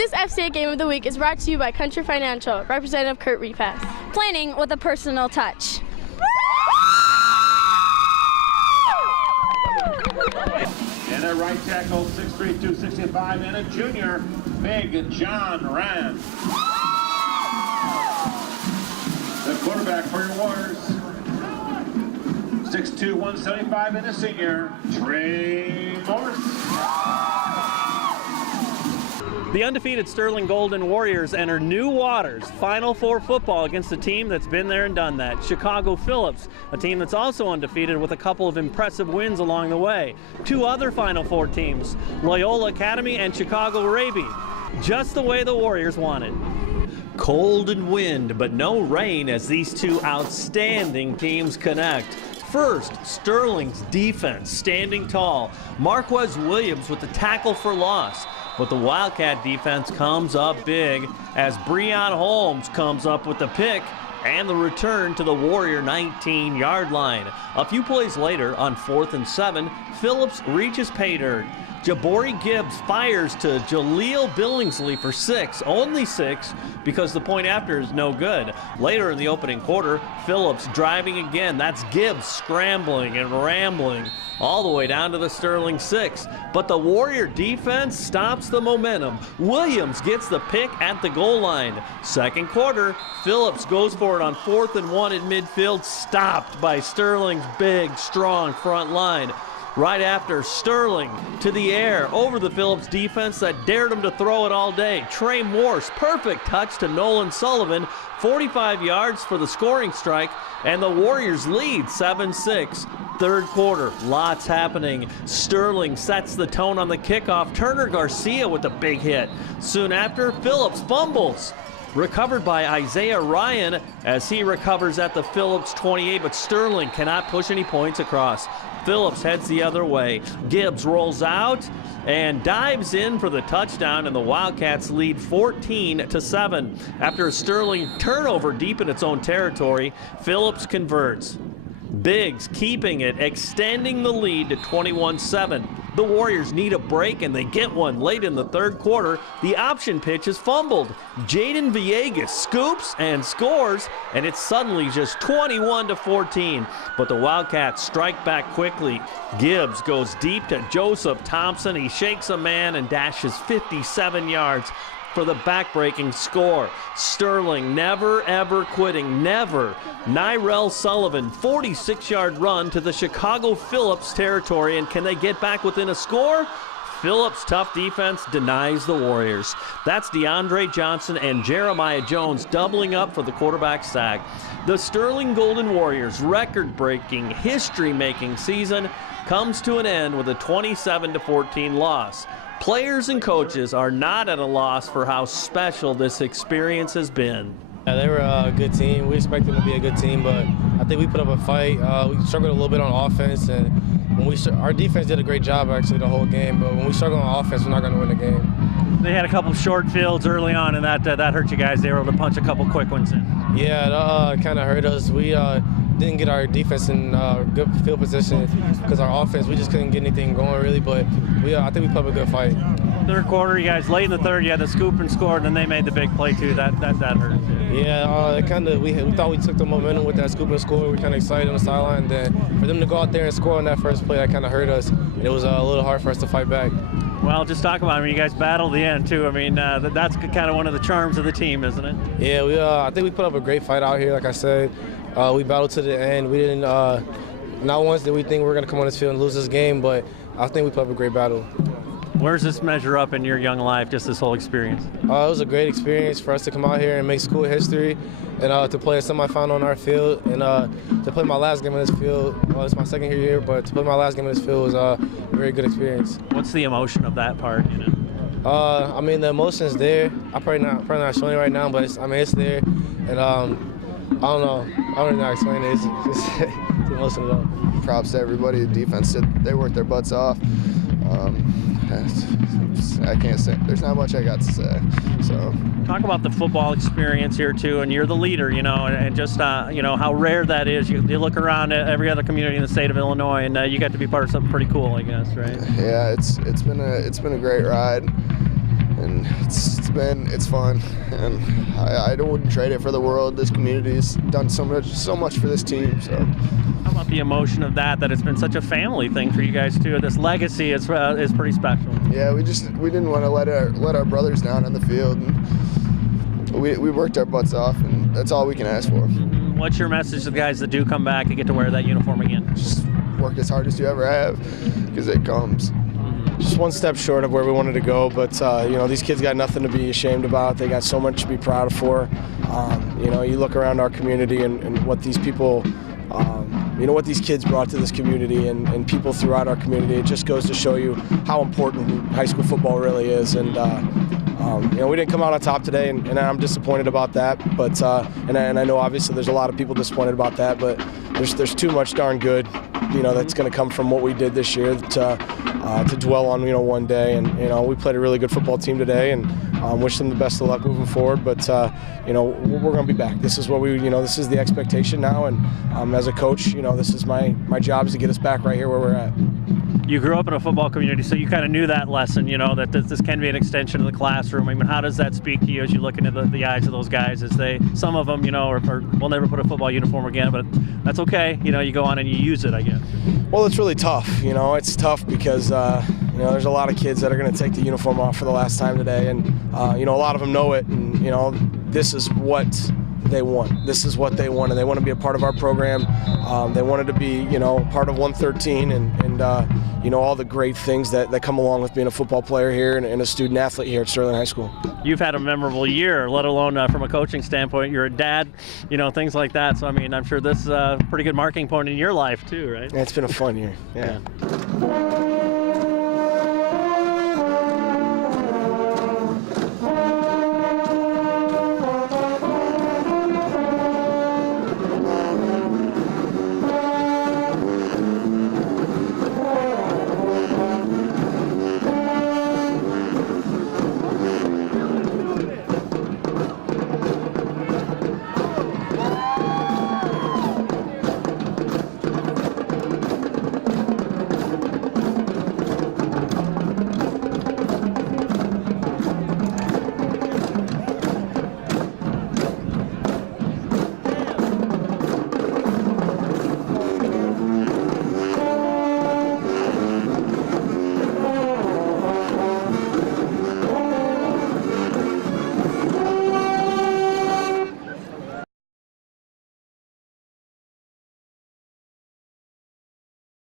This FCA Game of the Week is brought to you by Country Financial, Representative Kurt Repass. Planning with a personal touch. And at right tackle, 6'3", 265, and a junior, Big John Rand. The quarterback for your Warriors, 6'2", 175, and a senior, Trey Morse. The undefeated Sterling Golden Warriors enter new waters, Final Four football against a team that's been there and done that, Chicago Phillips, a team that's also undefeated with a couple of impressive wins along the way. Two other Final Four teams, Loyola Academy and Chicago Raby, just the way the Warriors wanted. Cold and wind, but no rain as these two outstanding teams connect. First, Sterling's defense standing tall. Marquez Williams with the tackle for loss. But the Wildcat defense comes up big as Breon Holmes comes up with the pick and the return to the Warrior 19-yard line. A few plays later, on 4th and 7, Phillips reaches pay dirt. Jabari Gibbs fires to Jaleel Billingsley for 6, only 6, because the point after is no good. Later in the opening quarter, Phillips driving again. That's Gibbs scrambling and rambling all the way down to the Sterling 6. But the Warrior defense stops the momentum. Williams gets the pick at the goal line. Second quarter, Phillips goes for it on 4th and 1 at midfield, stopped by Sterling's big, strong front line. Right after, Sterling to the air over the Phillips defense that dared him to throw it all day. Trey Morse, perfect touch to Nolan Sullivan, 45 yards for the scoring strike, and the Warriors lead 7-6. Third quarter, lots happening. Sterling sets the tone on the kickoff. Turner Garcia with a big hit. Soon after, Phillips fumbles. Recovered by Isaiah Ryan as he recovers at the Phillips 28, but Sterling cannot push any points across. Phillips heads the other way. Gibbs rolls out and dives in for the touchdown, and the Wildcats lead 14-7. After a Sterling turnover deep in its own territory, Phillips converts. Biggs keeping it, extending the lead to 21-7. The Warriors need a break, and they get one late in the third quarter. The option pitch is fumbled. Jaden Villegas scoops and scores, and it's suddenly just 21-14. But the Wildcats strike back quickly. Gibbs goes deep to Joseph Thompson. He shakes a man and dashes 57 yards for the back-breaking score. Sterling never, ever quitting, never. Nyrell Sullivan, 46-yard run to the Chicago Phillips territory, and can they get back within a score? Phillips' tough defense denies the Warriors. That's DeAndre Johnson and Jeremiah Jones doubling up for the quarterback sack. The Sterling Golden Warriors' record-breaking, history-making season comes to an end with a 27-14 loss. Players and coaches are not at a loss for how special this experience has been. Yeah, they were a good team. We expected them to be a good team, but I think we put up a fight. We struggled a little bit on offense, and when our defense did a great job actually the whole game, but when we struggle on offense, we're not going to win the game. They had a couple short fields early on, and that hurt you guys. They were able to punch a couple quick ones in. Yeah, it kind of hurt us. We didn't get our defense in good field position because our offense, we just couldn't get anything going really, but I think we put up a good fight. Third quarter, you guys late in the third, you had the scoop and scored, and then they made the big play too. That hurt. Yeah, we thought we took the momentum with that scoop and score. We were kind of excited on the sideline. Then for them to go out there and score on that first play, that kind of hurt us. It was a little hard for us to fight back. Well, just talk about it. I mean, you guys battled the end too. I mean, that's kind of one of the charms of the team, isn't it? Yeah, I think we put up a great fight out here. Like I said, we battled to the end. We didn't. Not once did we think we were going to come on this field and lose this game, but I think we put up a great battle. Where's this measure up in your young life, just this whole experience? It was a great experience for us to come out here and make school history and to play a semifinal on our field and to play my last game in this field. Well, it's my second year, but to play my last game in this field was a very good experience. What's the emotion of that part, you know? I mean, the emotion's there. I'm probably not showing it right now, but it's there. And I don't know. I don't know how to explain it. It's emotional. Props to everybody. The defense they worked their butts off. I can't say. There's not much I got to say. So talk about the football experience here too, and you're the leader, you know, and just you know how rare that is. You look around at every other community in the state of Illinois, and you got to be part of something pretty cool, I guess, right? Yeah, it's been a great ride, and it's fun, and I wouldn't trade it for the world. This community has done so much for this team. So. How about the emotion of that it's been such a family thing for you guys too? This legacy is pretty special. Yeah, we didn't want to let our brothers down on the field, and we worked our butts off, and that's all we can ask for. What's your message to the guys that do come back and get to wear that uniform again? Just work as hard as you ever have, because it comes. Just one step short of where we wanted to go, but these kids got nothing to be ashamed about. They got so much to be proud of for. You look around our community and what these people, what these kids brought to this community and people throughout our community. It just goes to show you how important high school football really is. And we didn't come out on top today, and I'm disappointed about that. But and I know obviously there's a lot of people disappointed about that, but there's too much darn good, that's going to come from what we did this year to dwell on, one day. And we played a really good football team today, and wish them the best of luck moving forward. But we're going to be back. This is what this is the expectation now. And as a coach, this is my job is to get us back right here where we're at. You grew up in a football community, so you kind of knew that lesson, that this can be an extension of the classroom. I mean, how does that speak to you as you look into the eyes of those guys? Some of them, will never put a football uniform again, but that's okay. You go on and you use it, I guess. Well, it's really tough. It's tough because, there's a lot of kids that are going to take the uniform off for the last time today, and a lot of them know it, and this is what they want. This is what they want, and they want to be a part of our program. They wanted to be, part of 113 and all the great things that come along with being a football player here and a student athlete here at Sterling High School. You've had a memorable year, let alone from a coaching standpoint. You're a dad, things like that. So, I mean, I'm sure this is a pretty good marking point in your life too, right? Yeah, it's been a fun year. Yeah.